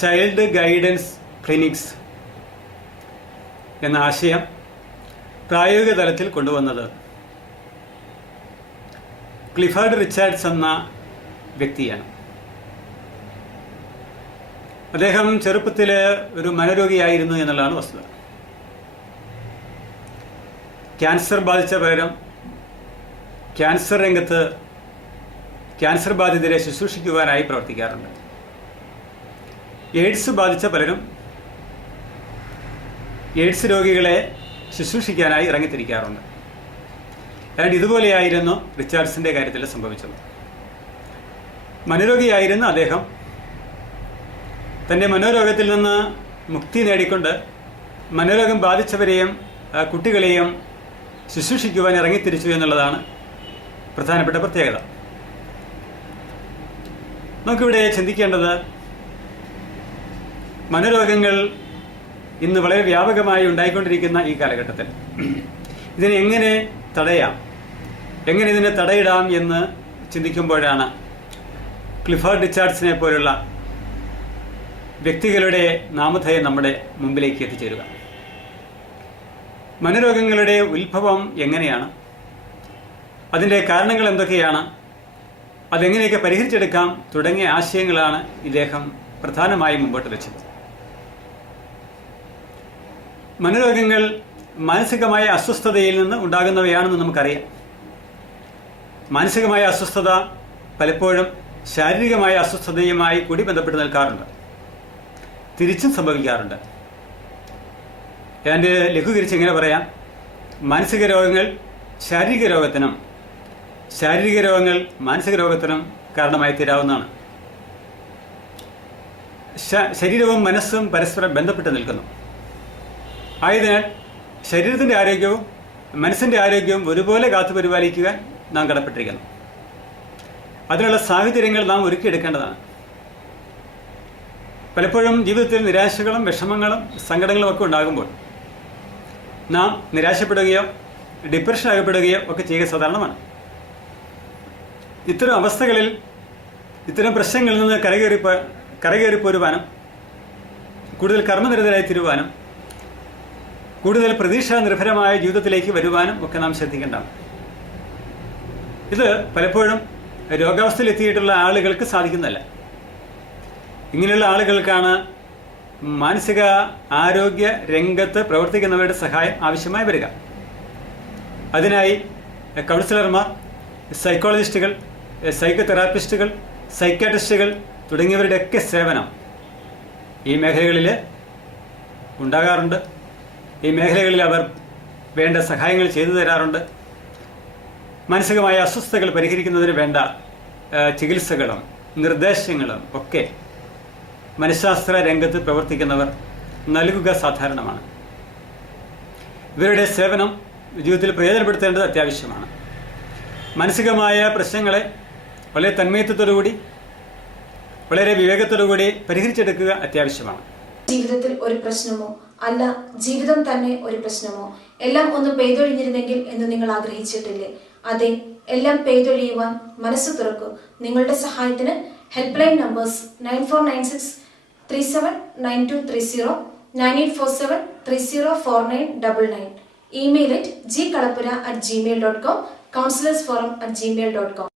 Child guidance clinics എന്ന ആശയം പ്രായോഗിക തലത്തിൽ കൊണ്ടുവന്നത് ക്ലിഫർഡ് റിച്ചാർഡ്സ് എന്ന വ്യക്തിയാണ്. അദ്ദേഹം ചെറുപ്പത്തിൽ ഒരു മനോരോഗിയായിരുന്നു എന്നുള്ളതാണ് വസ്തുത. ക്യാൻസർ ബാധിച്ച പലരും ക്യാൻസർ രംഗത്ത് ക്യാൻസർ ബാധിതരെ ശുശ്രൂഷിക്കുവാനായി പ്രവർത്തിക്കാറുണ്ട്. എയ്ഡ്സ് ബാധിച്ച പലരും എയ്ഡ്സ് രോഗികളെ ശുശ്രൂഷിക്കാനായി ഇറങ്ങിത്തിരിക്കാറുണ്ട്. അതുകൊണ്ട് ഇതുപോലെയായിരുന്നു റിച്ചാർഡ്സിന്റെ കാര്യത്തിൽ സംഭവിച്ചത്. മനോരോഗിയായിരുന്ന അദ്ദേഹം തന്റെ മനോരോഗത്തിൽ നിന്ന് മുക്തി നേടിക്കൊണ്ട് മനോരോഗം ബാധിച്ചവരെയും കുട്ടികളെയും ശുശ്രൂഷിക്കുവാൻ ഇറങ്ങിത്തിരിച്ചു എന്നുള്ളതാണ് പ്രധാനപ്പെട്ട പ്രത്യേകത. നമുക്കിവിടെ ചിന്തിക്കേണ്ടത്, മനോരോഗങ്ങൾ ഇന്ന് വളരെ വ്യാപകമായി ഉണ്ടായിക്കൊണ്ടിരിക്കുന്ന ഈ കാലഘട്ടത്തിൽ ഇതിനെ എങ്ങനെ തടയാം, എങ്ങനെ ഇതിനെ തടയിടാം എന്ന് ചിന്തിക്കുമ്പോഴാണ് ക്ലിഫർഡ് റിച്ചാർഡ്സിനെ പോലുള്ള വ്യക്തികളുടെ നാമധേയം നമ്മുടെ മുമ്പിലേക്ക് എത്തിച്ചേരുക. മനോരോഗങ്ങളുടെ ഉത്ഭവം എങ്ങനെയാണ്, അതിൻ്റെ കാരണങ്ങൾ എന്തൊക്കെയാണ്, അതെങ്ങനെയൊക്കെ പരിഹരിച്ചെടുക്കാം തുടങ്ങിയ ആശയങ്ങളാണ് ഇദ്ദേഹം പ്രധാനമായും മുമ്പോട്ട് വെച്ചത്. മനോരോഗങ്ങൾ മാനസികമായ അസ്വസ്ഥതയിൽ നിന്ന് ഉണ്ടാകുന്നവയാണെന്ന് നമുക്കറിയാം. മാനസികമായ അസ്വസ്ഥത പലപ്പോഴും ശാരീരികമായ അസ്വസ്ഥതയുമായി കൂടി ബന്ധപ്പെട്ട് നിൽക്കാറുണ്ട്, തിരിച്ചും സംഭവിക്കാറുണ്ട്. ഏതാണ്ട് ലഘൂകരിച്ച് ഇങ്ങനെ പറയാം, മാനസിക രോഗങ്ങൾ ശാരീരിക രോഗത്തിനും ശാരീരിക രോഗങ്ങൾ മാനസിക രോഗത്തിനും കാരണമായി തീരാവുന്നതാണ്. ശരീരവും മനസ്സും പരസ്പരം ബന്ധപ്പെട്ട് നിൽക്കുന്നു. ആയതിനാൽ ശരീരത്തിന്റെ ആരോഗ്യവും മനസ്സിന്റെ ആരോഗ്യവും ഒരുപോലെ കാത്തുപരിപാലിക്കുക നാം കടപ്പെട്ടിരിക്കുന്നു. അതിനുള്ള സാഹചര്യങ്ങൾ നാം ഒരുക്കിയെടുക്കേണ്ടതാണ്. പലപ്പോഴും ജീവിതത്തിൽ നിരാശകളും വിഷമങ്ങളും സങ്കടങ്ങളും ഒക്കെ ഉണ്ടാകുമ്പോൾ നാം നിരാശപ്പെടുകയോ ഡിപ്രഷൻ അകപ്പെടുകയോ ഒക്കെ ചെയ്യുക സാധാരണമാണ്. ഇത്തരം അവസ്ഥകളിൽ ഇത്തരം പ്രശ്നങ്ങളിൽ നിന്ന് കരകയറിപ്പോരുവാനും കൂടുതൽ കർമ്മനിരതരായി തീരുവാനും കൂടുതൽ പ്രതീക്ഷാ നിർഭരമായ ജീവിതത്തിലേക്ക് വരുവാനും ഒക്കെ നാം ശ്രദ്ധിക്കേണ്ടതാണ്. ഇത് പലപ്പോഴും രോഗാവസ്ഥയിലെത്തിയിട്ടുള്ള ആളുകൾക്ക് സാധിക്കുന്നതല്ല. ഇങ്ങനെയുള്ള ആളുകൾക്കാണ് മാനസിക ആരോഗ്യ രംഗത്ത് പ്രവർത്തിക്കുന്നവരുടെ സഹായം ആവശ്യമായി വരിക. അതിനായി കൗൺസിലർമാർ, സൈക്കോളജിസ്റ്റുകൾ, സൈക്കോതെറാപ്പിസ്റ്റുകൾ, സൈക്കാട്രിസ്റ്റുകൾ തുടങ്ങിയവരുടെയൊക്കെ സേവനം ഈ മേഖലകളിൽ ഉണ്ടാകാറുണ്ട്. ഈ മേഖലകളിൽ അവർ വേണ്ട സഹായങ്ങൾ ചെയ്തു തരാറുണ്ട്. മാനസികമായ അസ്വസ്ഥതകൾ പരിഹരിക്കുന്നതിന് വേണ്ട ചികിത്സകളും നിർദ്ദേശങ്ങളും ഒക്കെ മനഃശാസ്ത്ര രംഗത്ത് പ്രവർത്തിക്കുന്നവർ നൽകുക സാധാരണമാണ്. ഇവരുടെ സേവനം ജീവിതത്തിൽ പ്രയോജനപ്പെടുത്തേണ്ടത് അത്യാവശ്യമാണ്. മാനസികമായ പ്രശ്നങ്ങളെ വളരെ തന്മയത്വത്തോടുകൂടി വളരെ വിവേകത്തോടുകൂടി പരിഹരിച്ചെടുക്കുക അത്യാവശ്യമാണ്. ജീവിതത്തിൽ ഒരു പ്രശ്നമോ അല്ല ജീവിതം തന്നെ ഒരു പ്രശ്നമോ എല്ലാം ഒന്ന് പെയ്തൊഴിഞ്ഞിരുന്നെങ്കിൽ എന്ന് നിങ്ങൾ ആഗ്രഹിച്ചിട്ടില്ലേ? അതെ, എല്ലാം പെയ്തൊഴിയുവാൻ മനസ്സ് തുറക്കൂ. നിങ്ങളുടെ സഹായത്തിന് help line numbers 9496379230, 9847304999, email @gkalapura@gmail.com, counsellorsforum@gmail.com.